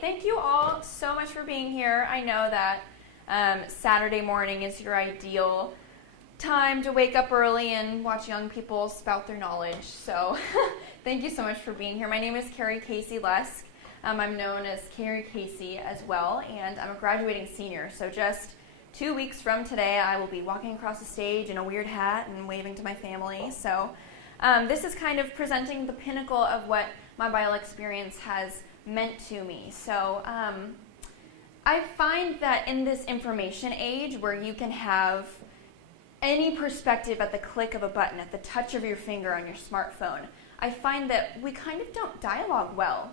Thank you all so much for being here. I know that Saturday morning is your ideal time to wake up early and watch young people spout their knowledge. So thank you so much for being here. My name is Keri Lusk. I'm known as Keri Casey as well, and I'm a graduating senior. So just 2 weeks from today, I will be walking across the stage in a weird hat and waving to my family. So this is kind of presenting the pinnacle of what my Biola experience has meant to me. So I find that in this information age where you can have any perspective at the click of a button, at the touch of your finger on your smartphone, I find that we kind of don't dialogue well.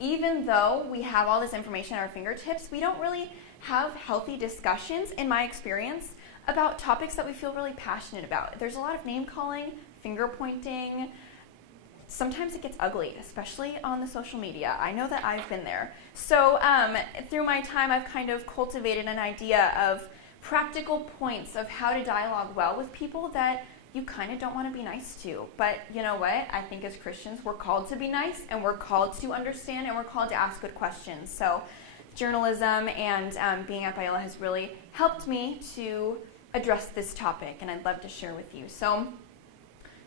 Even though we have all this information at our fingertips, we don't really have healthy discussions, in my experience, about topics that we feel really passionate about. There's a lot of name calling, finger pointing. Sometimes it gets ugly, especially on the social media. I know that I've been there. So through my time, I've kind of cultivated an idea of practical points of how to dialogue well with people that you kind of don't want to be nice to. But you know what? I think as Christians, we're called to be nice, and we're called to understand, and we're called to ask good questions. So journalism and being at Biola has really helped me to address this topic, and I'd love to share with you. So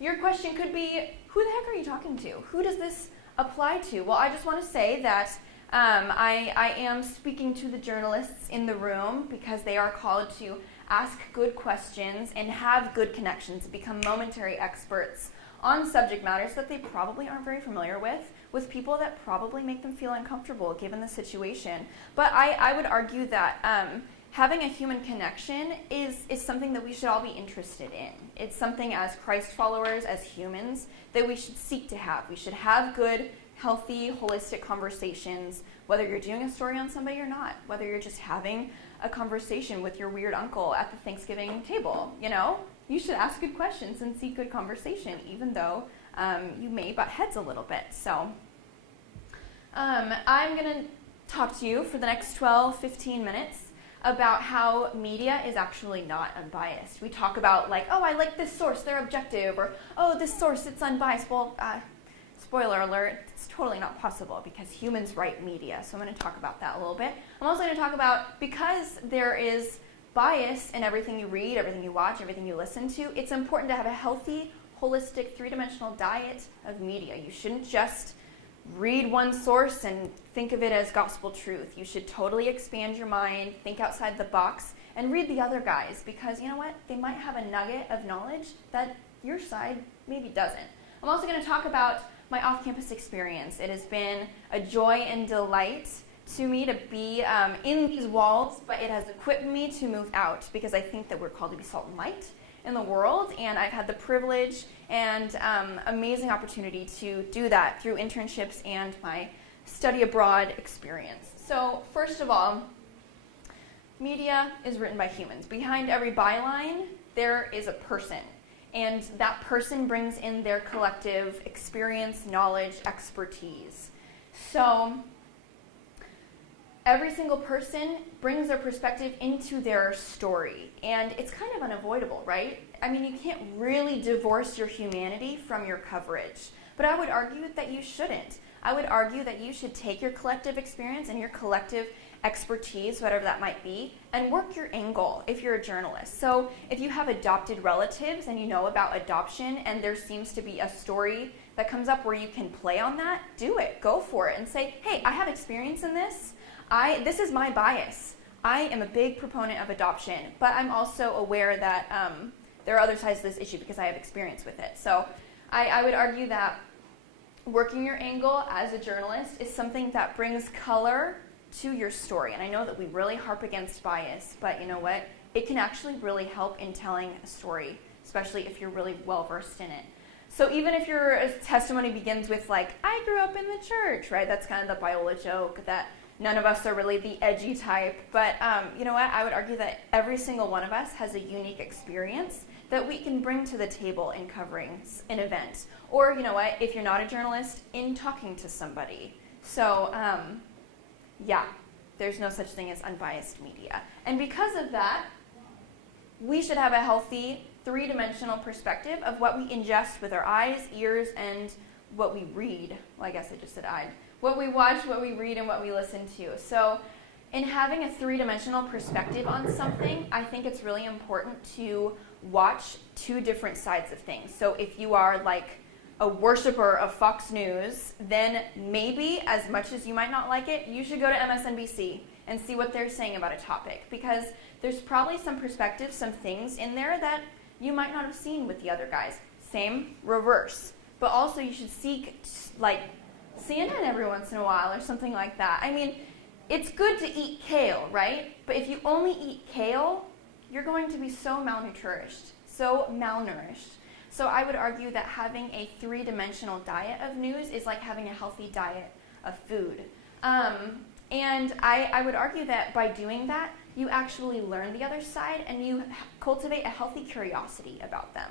your question could be, who the heck are you talking to? Who does this apply to? Well, I just want to say that I am speaking to the journalists in the room because they are called to ask good questions and have good connections, become momentary experts on subject matters that they probably aren't very familiar with people that probably make them feel uncomfortable given the situation. But I would argue that having a human connection is something that we should all be interested in. It's something as Christ followers, as humans, that we should seek to have. We should have good, healthy, holistic conversations, whether you're doing a story on somebody or not, whether you're just having a conversation with your weird uncle at the Thanksgiving table. You know, you should ask good questions and seek good conversation, even though you may butt heads a little bit. So I'm going to talk to you for the next 12, 15 minutes about how media is actually not unbiased. We talk about like, oh, I like this source, they're objective, or oh, this source, it's unbiased. Well, spoiler alert, it's totally not possible because humans write media. So I'm going to talk about that a little bit. I'm also going to talk about, because there is bias in everything you read, everything you watch, everything you listen to, it's important to have a healthy, holistic, three-dimensional diet of media. You shouldn't just read one source and think of it as gospel truth. You should totally expand your mind, think outside the box, and read the other guys, because you know what? They might have a nugget of knowledge that your side maybe doesn't. I'm also going to talk about my off-campus experience. It has been a joy and delight to me to be in these walls, but it has equipped me to move out, because I think that we're called to be salt and light in the world, and I've had the privilege and amazing opportunity to do that through internships and my study abroad experience. So first of all, media is written by humans. Behind every byline, there is a person, and that person brings in their collective experience, knowledge, expertise. So every single person brings their perspective into their story, and it's kind of unavoidable, right? I mean, you can't really divorce your humanity from your coverage, but I would argue that you shouldn't. I would argue that you should take your collective experience and your collective expertise, whatever that might be, and work your angle if you're a journalist. So if you have adopted relatives and you know about adoption and there seems to be a story that comes up where you can play on that, do it. Go for it and say, hey, I have experience in this. This is my bias. I am a big proponent of adoption, but I'm also aware that there are other sides to this issue because I have experience with it. So I would argue that working your angle as a journalist is something that brings color to your story. And I know that we really harp against bias, but you know what? It can actually really help in telling a story, especially if you're really well-versed in it. So even if your testimony begins with like, I grew up in the church, right? That's kind of the Biola joke that none of us are really the edgy type, but you know what? I would argue that every single one of us has a unique experience that we can bring to the table in covering an event. Or, you know what? If you're not a journalist, in talking to somebody. So, yeah, there's no such thing as unbiased media. And because of that, we should have a healthy, three-dimensional perspective of what we ingest with our eyes, ears, and what we read. Well, I guess I just said what we watch, what we read, and what we listen to. So in having a three-dimensional perspective on something, I think it's really important to watch two different sides of things. So if you are like a worshiper of Fox News, then maybe, as much as you might not like it, you should go to MSNBC and see what they're saying about a topic, because there's probably some perspectives, some things in there that you might not have seen with the other guys. Same, reverse. But also you should seek like CNN every once in a while or something like that. I mean, it's good to eat kale, right? But if you only eat kale, you're going to be so malnourished. So I would argue that having a three-dimensional diet of news is like having a healthy diet of food. And I would argue that by doing that, you actually learn the other side and you cultivate a healthy curiosity about them.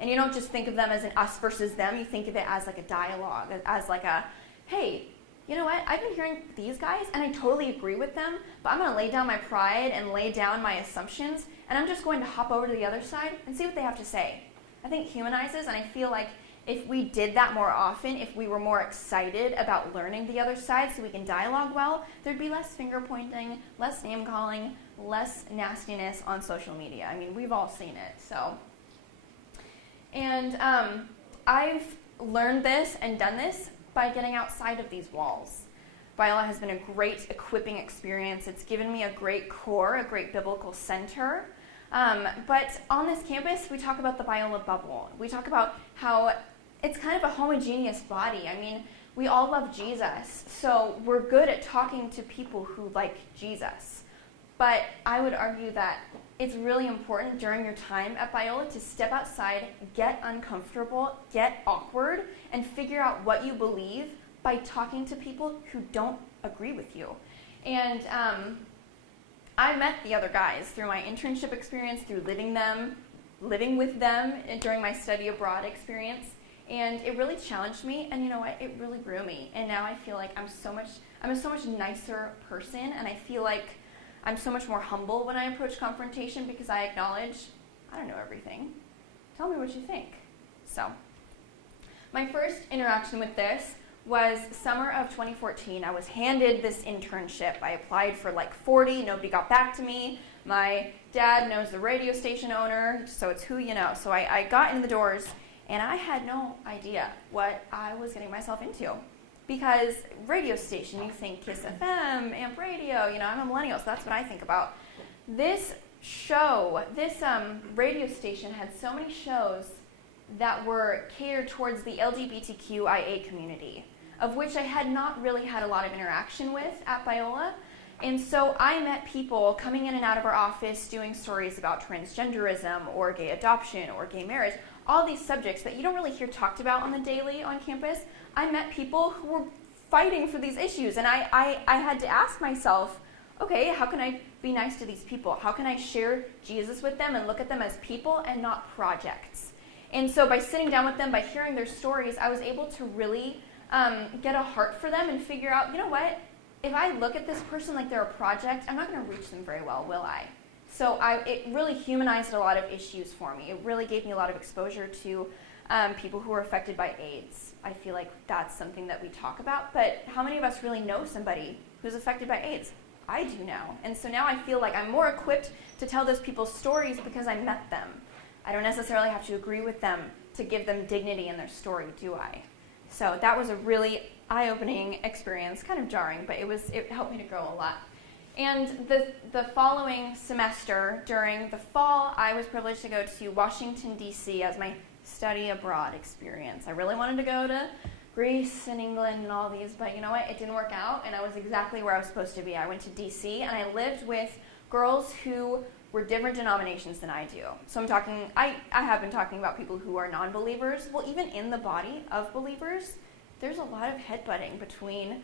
And you don't just think of them as an us versus them, you think of it as like a dialogue, as like a, hey, you know what, I've been hearing these guys and I totally agree with them, but I'm going to lay down my pride and lay down my assumptions, and I'm just going to hop over to the other side and see what they have to say. I think it humanizes, and I feel like if we did that more often, if we were more excited about learning the other side so we can dialogue well, there'd be less finger pointing, less name calling, less nastiness on social media. I mean, we've all seen it, so. And I've learned this and done this by getting outside of these walls. Biola has been a great equipping experience. It's given me a great core, a great biblical center. But on this campus, we talk about the Biola bubble. We talk about how it's kind of a homogeneous body. I mean, we all love Jesus, so we're good at talking to people who like Jesus. But I would argue that it's really important during your time at Biola to step outside, get uncomfortable, get awkward, and figure out what you believe by talking to people who don't agree with you. And I met the other guys through my internship experience, through living with them during my study abroad experience. And it really challenged me, and you know what, it really grew me. And now I feel like I'm a so much nicer person, and I feel like I'm so much more humble when I approach confrontation because I acknowledge, I don't know everything. Tell me what you think. So, my first interaction with this was summer of 2014. I was handed this internship. I applied for like 40, nobody got back to me. My dad knows the radio station owner, so it's who you know. So I got in the doors, and I had no idea what I was getting myself into. Because radio station, you think Kiss FM, Amp Radio, you know, I'm a millennial, so that's what I think about. This show, this radio station had so many shows that were catered towards the LGBTQIA community, of which I had not really had a lot of interaction with at Biola. And so I met people coming in and out of our office doing stories about transgenderism or gay adoption or gay marriage, all these subjects that you don't really hear talked about on the daily on campus. I met people who were fighting for these issues, and I had to ask myself, okay, how can I be nice to these people? How can I share Jesus with them and look at them as people and not projects? And so by sitting down with them, by hearing their stories, I was able to really get a heart for them and figure out, you know what, if I look at this person like they're a project, I'm not going to reach them very well, will I? So it really humanized a lot of issues for me. It really gave me a lot of exposure to people who are affected by AIDS. I feel like that's something that we talk about, but how many of us really know somebody who's affected by AIDS? I do now. And so now I feel like I'm more equipped to tell those people's stories because I met them. I don't necessarily have to agree with them to give them dignity in their story, do I? So that was a really eye-opening experience, kind of jarring, but it helped me to grow a lot. And the following semester, during the fall, I was privileged to go to Washington, D.C. as my study abroad experience. I really wanted to go to Greece and England and all these, but you know what? It didn't work out, and I was exactly where I was supposed to be. I went to D.C., and I lived with girls who were different denominations than I do. So I have been talking about people who are non-believers. Well, even in the body of believers, there's a lot of headbutting between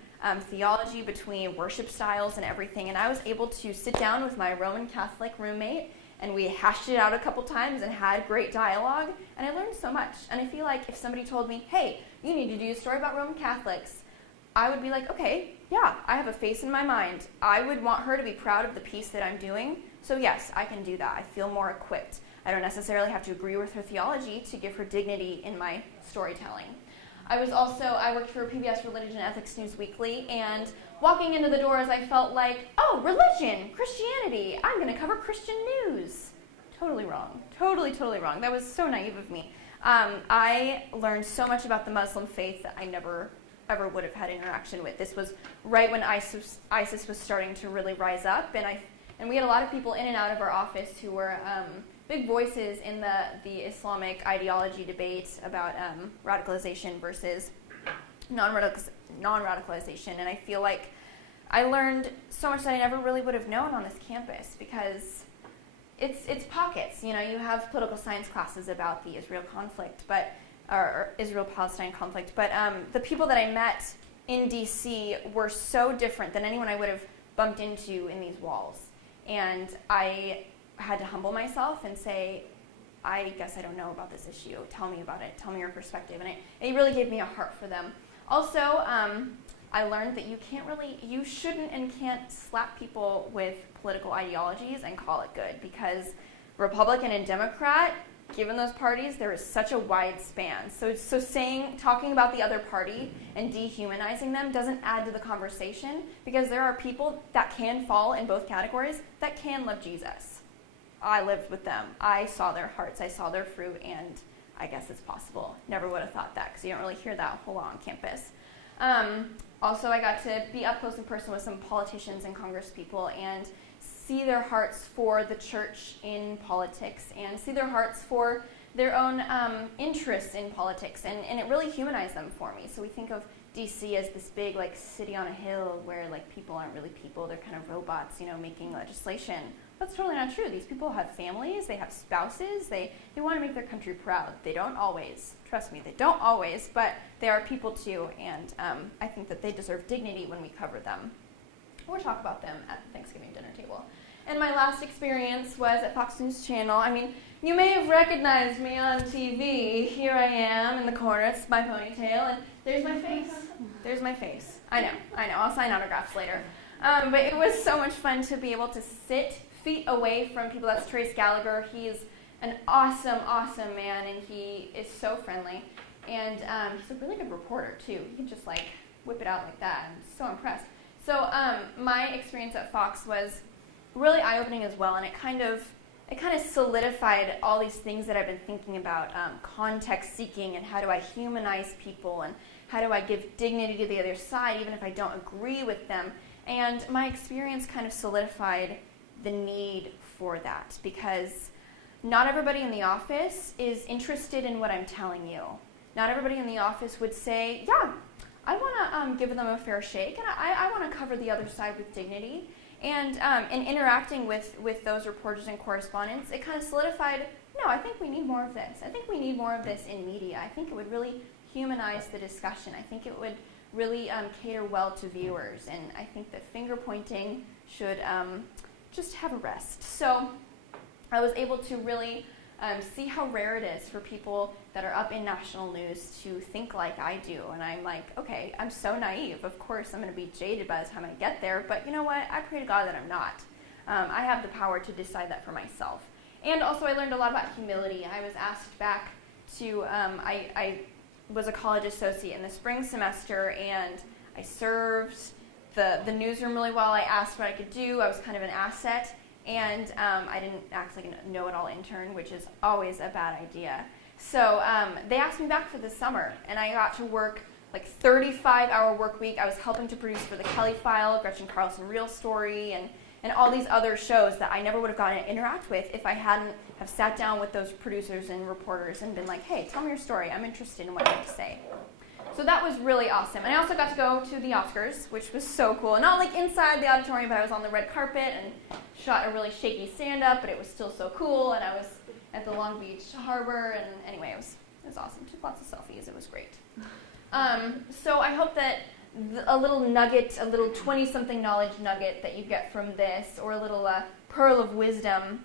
theology, between worship styles and everything. And I was able to sit down with my Roman Catholic roommate, and we hashed it out a couple times and had great dialogue, and I learned so much. And I feel like if somebody told me, hey, you need to do a story about Roman Catholics, I would be like, okay, yeah, I have a face in my mind. I would want her to be proud of the piece that I'm doing. So yes, I can do that. I feel more equipped. I don't necessarily have to agree with her theology to give her dignity in my storytelling. I worked for PBS Religion and Ethics News Weekly, and walking into the doors, I felt like, oh, religion, Christianity, I'm going to cover Christian news. Totally wrong. Totally wrong. That was so naive of me. I learned so much about the Muslim faith that I never ever would have had interaction with. This was right when ISIS was starting to really rise up, and we had a lot of people in and out of our office who were big voices in the Islamic ideology debate about radicalization versus non-radicalization, and I feel like I learned so much that I never really would have known on this campus because it's pockets. You have political science classes about the Israel conflict, or Israel-Palestine conflict, but the people that I met in D.C. were so different than anyone I would have bumped into in these walls, and I had to humble myself and say, I guess I don't know about this issue. Tell me about it. Tell me your perspective. And it really gave me a heart for them. Also, I learned that you shouldn't and can't slap people with political ideologies and call it good, because Republican and Democrat, given those parties, there is such a wide span. So talking about the other party and dehumanizing them doesn't add to the conversation, because there are people that can fall in both categories that can love Jesus. I lived with them. I saw their hearts. I saw their fruit, and I guess it's possible. Never would have thought that, because you don't really hear that a whole lot on campus. Also, I got to be up close and personal with some politicians and congresspeople and see their hearts for the church in politics and see their hearts for their own interests in politics, and it really humanized them for me. So we think of DC as this big city on a hill where people aren't really people, they're kind of robots, making legislation. That's totally not true. These people have families, they have spouses, they want to make their country proud. They don't always, trust me, they don't always, but they are people too, and I think that they deserve dignity when we cover them or talk about them at the Thanksgiving dinner table. And my last experience was at Fox News Channel. I mean, you may have recognized me on TV. Here I am in the corner. It's my ponytail, and there's my face. There's my face. I know. I'll sign autographs later. But it was so much fun to be able to sit feet away from people. That's Trace Gallagher. He's an awesome man, and he is so friendly. And he's a really good reporter, too. He can just, whip it out like that. I'm so impressed. So my experience at Fox was really eye-opening as well, and it kind of solidified all these things that I've been thinking about, context-seeking, and how do I humanize people, and how do I give dignity to the other side, even if I don't agree with them. And my experience kind of solidified the need for that, because not everybody in the office is interested in what I'm telling you. Not everybody in the office would say, yeah, I want to give them a fair shake, and I want to cover the other side with dignity. And in interacting with those reporters and correspondents, it kind of solidified, no, I think we need more of this. I think we need more of this in media. I think it would really humanize the discussion. I think it would really cater well to viewers. And I think that finger pointing should just have a rest. So I was able to really see how rare it is for people that are up in national news to think like I do. And I'm like, okay, I'm so naive. Of course, I'm going to be jaded by the time I get there. But you know what? I pray to God that I'm not. I have the power to decide that for myself. And also, I learned a lot about humility. I was asked back to, I was a college associate in the spring semester, and I served the newsroom really well. I asked what I could do. I was kind of an asset. And I didn't act like a know-it-all intern, which is always a bad idea. So they asked me back for the summer, and I got to work 35-hour work week. I was helping to produce for the Kelly File, Gretchen Carlson Real Story, and all these other shows that I never would have gotten to interact with if I hadn't have sat down with those producers and reporters and been like, hey, tell me your story. I'm interested in what you have to say. So that was really awesome. And I also got to go to the Oscars, which was so cool. Not inside the auditorium, but I was on the red carpet and shot a really shaky stand-up, but it was still so cool. And I was at the Long Beach Harbor, and anyway, it was awesome. Took lots of selfies. It was great. So I hope that a little nugget, a little 20-something knowledge nugget that you get from this, or a little pearl of wisdom,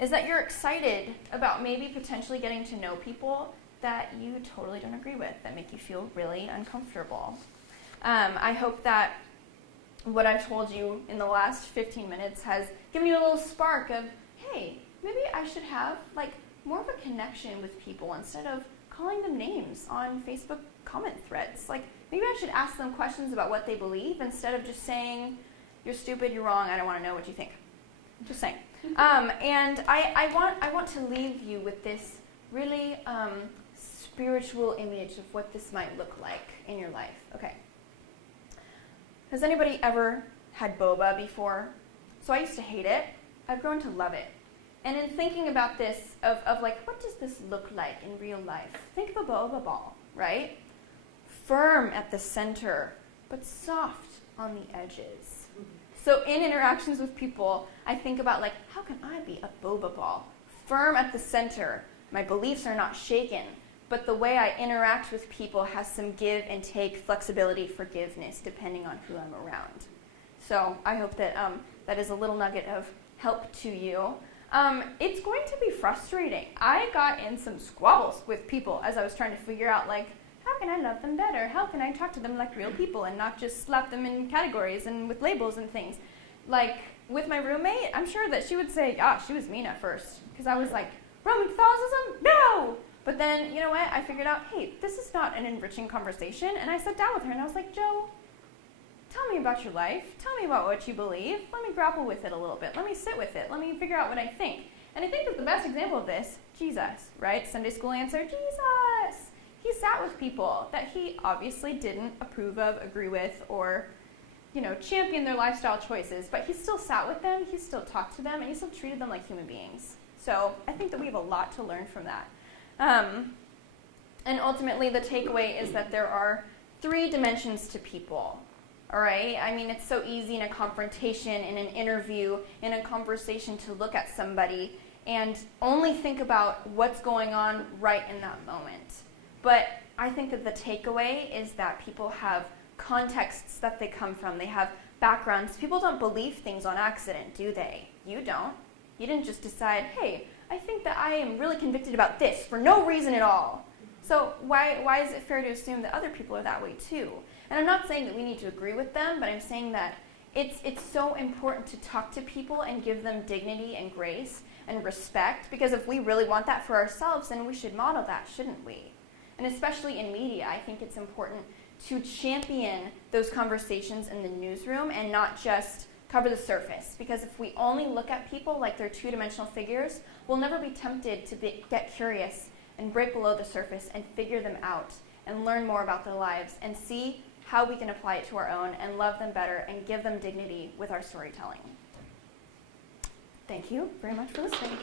is that you're excited about maybe potentially getting to know people that you totally don't agree with, that make you feel really uncomfortable. I hope that what I've told you in the last 15 minutes has given you a little spark of, hey, maybe I should have more of a connection with people instead of calling them names on Facebook comment threads. Like, maybe I should ask them questions about what they believe instead of just saying, you're stupid, you're wrong, I don't want to know what you think. Just saying. And I want to leave you with this really spiritual image of what this might look like in your life. Okay. Has anybody ever had boba before? So I used to hate it. I've grown to love it. And in thinking about this, of like, what does this look like in real life? Think of a boba ball, right? Firm at the center, but soft on the edges. So in interactions with people, I think about like, how can I be a boba ball? Firm at the center. My beliefs are not shaken, but the way I interact with people has some give and take, flexibility, forgiveness, depending on who I'm around. So I hope that that is a little nugget of help to you. It's going to be frustrating. I got in some squabbles with people as I was trying to figure out, like, how can I love them better? How can I talk to them like real people and not just slap them in categories and with labels and things? Like, with my roommate, I'm sure that she would say, she was mean at first. Because I was like, Roman Catholicism? No! But then, you know what? I figured out, hey, this is not an enriching conversation. And I sat down with her and I was like, Jo, tell me about your life. Tell me about what you believe. Let me grapple with it a little bit. Let me sit with it. Let me figure out what I think. And I think that the best example of this, Jesus, right? Sunday school answer, Jesus. He sat with people that he obviously didn't approve of, agree with, or, champion their lifestyle choices. But he still sat with them. He still talked to them. And he still treated them like human beings. So I think that we have a lot to learn from that. And ultimately, the takeaway is that there are 3 dimensions to people. All right? I mean, it's so easy in a confrontation, in an interview, in a conversation to look at somebody and only think about what's going on right in that moment. But I think that the takeaway is that people have contexts that they come from. They have backgrounds. People don't believe things on accident, do they? You don't. You didn't just decide, hey, I think that I am really convicted about this for no reason at all. So why is it fair to assume that other people are that way too? And I'm not saying that we need to agree with them, but I'm saying that it's so important to talk to people and give them dignity and grace and respect, because if we really want that for ourselves, then we should model that, shouldn't we? And especially in media, I think it's important to champion those conversations in the newsroom and not just cover the surface. Because if we only look at people like they're 2-dimensional figures, we'll never be tempted to get curious and break below the surface and figure them out and learn more about their lives and see how we can apply it to our own and love them better and give them dignity with our storytelling. Thank you very much for listening.